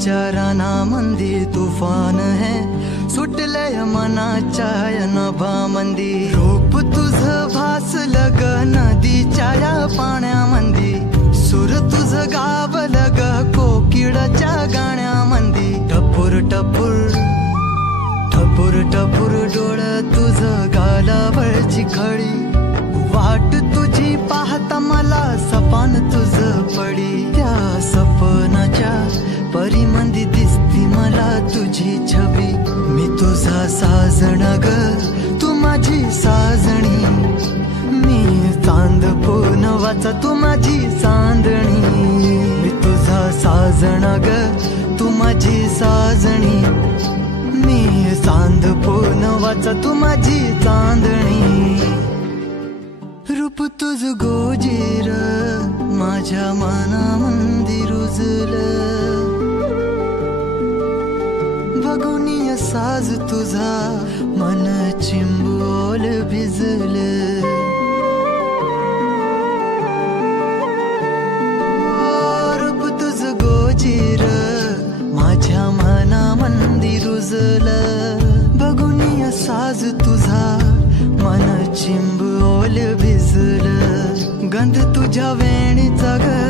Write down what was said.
विचाराना मंदी तुफान है सुटलय मनाच्या नभामंदी रूप तुझ भासलं ग नदीच्या या पाण्यामंदी सुर तुझ गावलं ग कोकिळाच्या गाण्यामंदी टपूर टपूर टपूर टपूर डोळ तुझ गालावरची खळी वाट तुझी पाहता मला सपान तुझ पडी त्या सपनाच्या परिमंदी दिसती मला तुझी छबी मी तुझा साजण ग तू माझी साजणी मी चांद पूनवाचा तू माझी चांदणी मी तुझा साजण ग तू माझी साजणी मी चांद पूनवाचा तू माझी चांदणी रूप तुझ गोजीर माझ्या मनामंदी रुजलं बघुनिय साज तुझा मन चिंबोल भिजलं रूप तुझ गोजीर माझ्या मनामंदी रुजलं बघुनिय साज तुझा मन चिंबोल भिजलं गंध तुझ्या वेणीचा ग